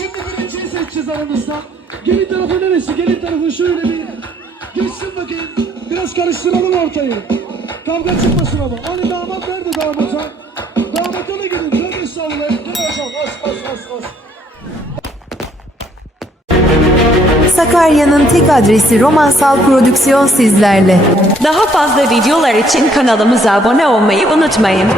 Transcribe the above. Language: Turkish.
Şimdi birinciyi seçeceğiz aramızda. Gelin tarafı neresi? Gelin tarafı şöyle bir geçsin bakayım. Biraz karıştıralım ortayı. Kavga çıkmasın ama. Hani damat nerede damata? Damata da gidin. Hocam. Bas bas bas. Sakarya'nın tek adresi Romansal Prodüksiyon sizlerle. Daha fazla videolar için kanalımıza abone olmayı unutmayın.